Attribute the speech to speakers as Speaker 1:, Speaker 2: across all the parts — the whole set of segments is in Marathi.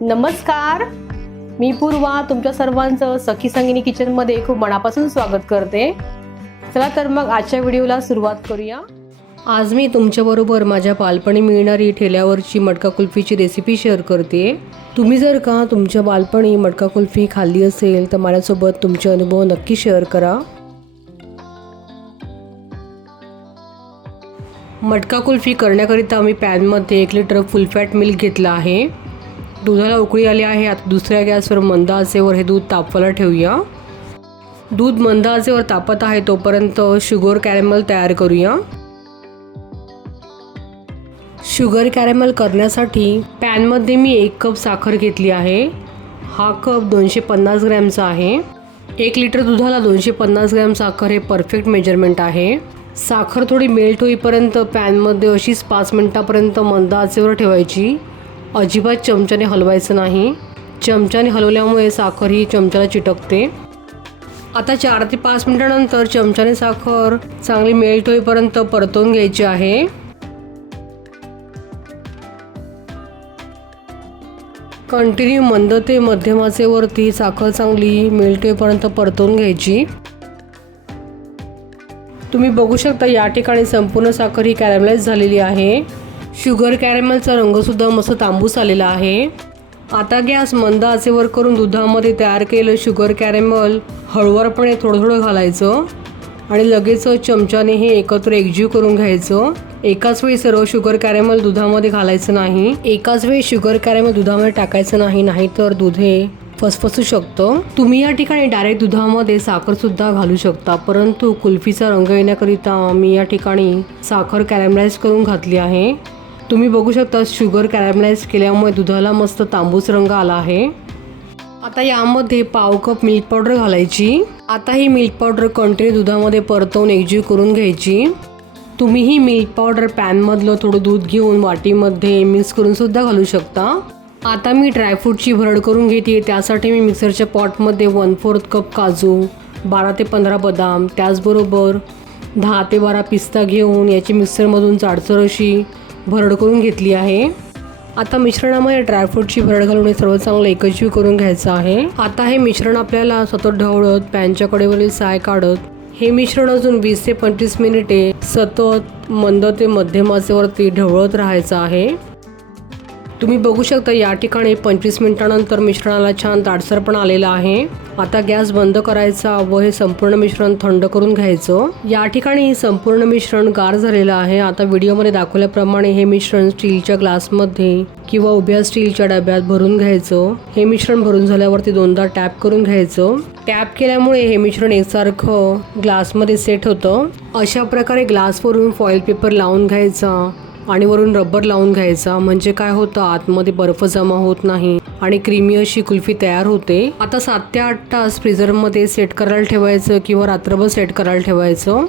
Speaker 1: नमस्कार. मी पूर्वा तुमच्या सर्वांचं सखी संगिनी किचनमध्ये खूप मनापासून स्वागत करते. चला तर मग आजच्या व्हिडिओला सुरुवात करूया. आज मी तुमच्याबरोबर माझ्या बालपणी मिळणारी ठेल्यावरची मटका कुल्फीची रेसिपी शेअर करते. तुम्ही जर का तुमच्या बालपणी मटका कुल्फी खाल्ली असेल तर माझ्यासोबत तुमचे अनुभव नक्की शेअर करा. मटका कुल्फी करण्याकरिता मी पॅनमध्ये एक लिटर फुल फॅट मिल्क घेतला आहे. दुधाला उकळी आली आहे. आता दुसऱ्या गॅसवर मंद आचेवर हे दूध तापवायला ठेवूया. दूध मंद आचेवर तापत आहे तोपर्यंत शुगर कॅरेमल तयार करूया. शुगर कॅरेमल करण्यासाठी पॅनमध्ये मी एक कप साखर घेतली आहे. हा कप दोनशे पन्नास ग्रॅमचा आहे. एक लिटर दुधाला दोनशे पन्नास ग्रॅम साखर हे परफेक्ट मेजरमेंट आहे. साखर थोडी मेल्ट होईपर्यंत पॅनमध्ये अशीच पाच मिनटापर्यंत मंद आचेवर ठेवायची. अजिबात चमच्याने हलवायचं नाही. चमच्याने हलवल्यामुळे साखर ही चमच्याला चिटकते. आता चार ते पाच मिनिटानंतर चमच्याने साखर चांगली मेल्ट होईपर्यंत परतवून घ्यायची आहे. कंटिन्यू मंद ते मध्यमाचेवरती साखर चांगली मेल्ट होईपर्यंत परतवून घ्यायची. तुम्ही बघू शकता या ठिकाणी संपूर्ण साखर ही कॅरमलाइज झालेली आहे. शुगर कॅरेमलचा रंगसुद्धा मस्त तांबूस आलेला आहे. आता गॅस मंद आचेवर करून दुधामध्ये तयार केलं शुगर कॅरेमल हळूवारपणे थोडं थोडं घालायचं. आणि लगेच चमच्याने हे एकत्र एकजीव करून घ्यायचं. एकाच वेळी सर्व शुगर कॅरेमल दुधामध्ये घालायचं नाही. एकाच वेळी शुगर कॅरेमल दुधामध्ये टाकायचं नाही नाहीतर दूध हे फसफसू शकतं. तुम्ही या ठिकाणी डायरेक्ट दुधामध्ये साखरसुद्धा घालू शकता परंतु कुल्फीचा रंग येण्याकरिता मी या ठिकाणी साखर कॅरेमलाइज करून घातली आहे. तुम्ही बघू शकता शुगर कॅरेमलाइज केल्यामुळे दुधाला मस्त तांबूस रंग आला आहे. आता यामध्ये पाव कप मिल्क पावडर घालायची. आता ही मिल्क पावडर कंटिन्यू दुधामध्ये परतवून एकजीव करून घ्यायची. तुम्ही ही मिल्क पावडर पॅनमधलं थोडं दूध घेऊन वाटीमध्ये मिक्स करून सुद्धा घालू शकता. आता मी ड्रायफ्रूटची भरड करून घेते. त्यासाठी मी मिक्सरच्या पॉटमध्ये वन फोर्थ कप काजू बारा ते पंधरा बदाम त्याचबरोबर दहा ते बारा पिस्ता घेऊन याची मिक्सरमधून जाडसर अशी भरड करून घेतली आहे. आता मिश्रणामध्ये ड्रायफ्रूटची भरड घालून हे सर्व चांगलं एकजीव करून घ्यायचं आहे. आता हे मिश्रण आपल्याला सतत ढवळत पॅनच्या कडेवरील साय काढत हे मिश्रण अजून वीस ते पंचवीस मिनिटे सतत मंद ते मध्यम आचेवरती ढवळत राहायचं आहे. तुम्ही बघू शकता या ठिकाणी पंचवीस मिनिटानंतर मिश्रणाला छान दाटसरपणा आलेला आहे. आता गॅस बंद करायचा व हे संपूर्ण मिश्रण थंड करून घ्यायचं. या ठिकाणी संपूर्ण मिश्रण गार झालेलं आहे. आता व्हिडिओमध्ये दाखवल्याप्रमाणे हे मिश्रण स्टीलच्या ग्लासमध्ये किंवा उभ्या स्टीलच्या डब्यात भरून घ्यायचं. हे मिश्रण भरून झाल्यावरती दोनदा टॅप करून घ्यायचं. टॅप केल्यामुळे हे मिश्रण एकसारखं ग्लासमध्ये सेट होतं. अशा प्रकारे ग्लासवरून फॉईल पेपर लावून घ्यायचा. आणि वरून रबर लावून घ्यायचा. म्हणजे काय होतं? आतमध्ये बर्फ जमा होत नाही आणि क्रीमी अशी कुल्फी तयार होते. आता सात ते आठ तास फ्रीझरमध्ये सेट करायला ठेवायचं किंवा रात्रभर सेट करायला ठेवायचं.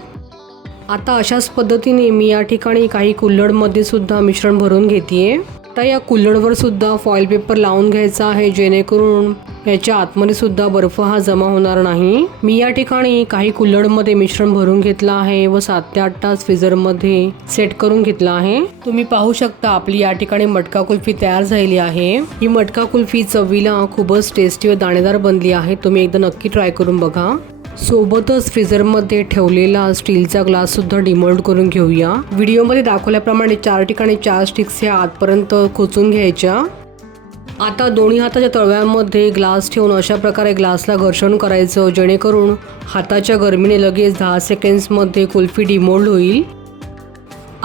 Speaker 1: आता अशाच पद्धतीने मी या ठिकाणी काही कुल्हडमध्ये सुद्धा मिश्रण भरून घेते आता या कुल्हडवर सुद्धा फॉईल पेपर लावून घ्यायचा आहे जेणेकरून याच्या आतमध्ये सुद्धा बर्फ हा जमा होणार नाही. मी या ठिकाणी काही कुल्हडमध्ये मिश्रण भरून घेतलं आहे व सात ते आठ तास फ्रीझरमध्ये सेट करून घेतला आहे. तुम्ही पाहू शकता आपली या ठिकाणी मटका कुल्फी तयार झालेली आहे. ही मटका कुल्फी चवीला खूपच टेस्टी व दाणेदार बनली आहे. तुम्ही एकदा नक्की ट्राय करून बघा. सोबतच फ्रीझरमध्ये ठेवलेला स्टीलचा ग्लाससुद्धा डिमोल्ड करून घेऊया. व्हिडिओमध्ये दाखवल्याप्रमाणे चार ठिकाणी चार स्टिक्स ह्या आतपर्यंत खोचून घ्यायच्या. आता दोन्ही हाताच्या तळव्यांमध्ये ग्लास ठेवून अशा प्रकारे ग्लासला घर्षण करायचं जेणेकरून हाताच्या गरमीने लगेच दहा सेकंड्समध्ये कुल्फी डिमोल्ड होईल.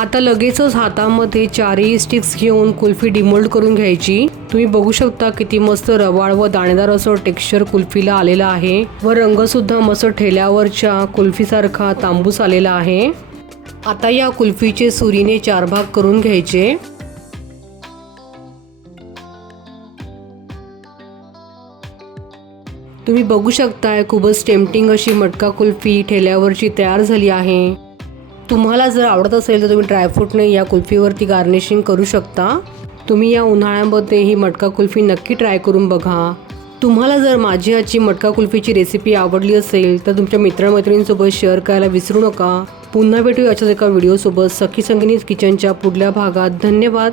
Speaker 1: आता लगेचच हातामध्ये चारही स्टिक्स घेऊन कुल्फी डिमोल्ड करून घ्यायची. तुम्ही बघू शकता किती मस्त रवाळ व दाणेदार असं टेक्स्चर कुल्फीला आलेला आहे. व रंग सुद्धा मस्त ठेल्यावरच्या कुल्फीसारखा तांबूस आलेला आहे. आता या कुल्फीचे सुरीने चार भाग करून घ्यायचे. तुम्ही बघू शकताय खूपच टेम्पटिंग अशी मटका कुल्फी ठेल्यावरची तयार झाली आहे. तुम्हाला जर आवडत असेल तर तुम्ही ड्रायफ्रूटने या कुल्फीवरती गार्निशिंग करू शकता. तुम्ही या उन्हाळ्यामध्ये ही मटका कुल्फी नक्की ट्राय करून बघा. तुम्हाला जर माझी आजची मटका कुल्फीची रेसिपी आवडली असेल तर तुमच्या मित्रमैत्रिणींसोबत शेअर करायला विसरू नका. पुन्हा भेटू याच्याच एका व्हिडिओसोबत सखी संगिनी किचनच्या पुढल्या भागात. धन्यवाद.